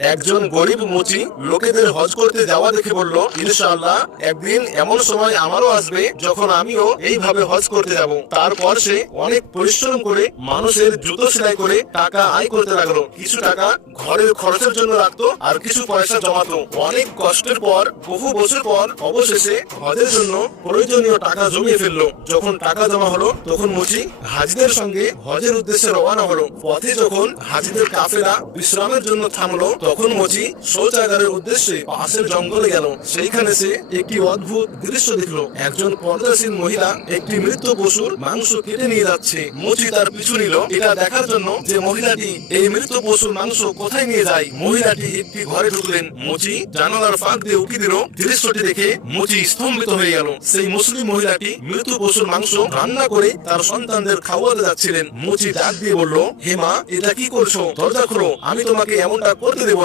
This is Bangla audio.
একজন গরিব মুচি লোকেদের হজ করতে যাওয়া দেখে বলল, ইনশাআল্লাহ একদিন এমন সময় আমারও আসবে যখন আমিও এইভাবে হজ করতে যাব। তারপর সে অনেক পরিশ্রম করে মানুষের জুতো সেলাই করে টাকা আয় করতে লাগলো। কিছু টাকা ঘরের খরচের জন্য রাখতো আর কিছু পয়সা জমাতো। অনেক কষ্টের পর বহু বছর পর অবশেষে হজের জন্য প্রয়োজনীয় টাকা জমিয়ে ফেললো। যখন টাকা জমা হলো তখন মুচি হাজিদের সঙ্গে হজের উদ্দেশ্যে রওনা হলো। পথে যখন হাজিদের কাফেলা বিশ্রামের জন্য থামলো তখন মুচি শৌচাগারের উদ্দেশ্যে পাশের জঙ্গলে গেল। সেইখানে সে একটি অদ্ভুত দৃশ্য দেখলো। একজন পর্দাসীন মহিলা একটি মৃত পশুর মাংস কেটে নিয়ে যাচ্ছে। মুচি তার পিছু নিল এটা দেখার জন্য যে মহিলাটি এই মৃত পশুর মাংস কোথায় নিয়ে যায়। মহিলাটি একটি ঘরে ঢুকলেন। মুচি জানালার ফাঁক দিয়ে উকি দিল। দৃশ্যটি দেখে মুচি স্তম্ভিত হয়ে গেল। সেই মুসলিম মহিলাটি মৃত পশুর মাংস রান্না করে তার সন্তানদের খাওয়াতে যাচ্ছিলেন। মুচি ডাক দিয়ে বলল, হে মা, এটা কি করছো? দরজা খোলো, আমি তোমাকে এমনটা করতে দেব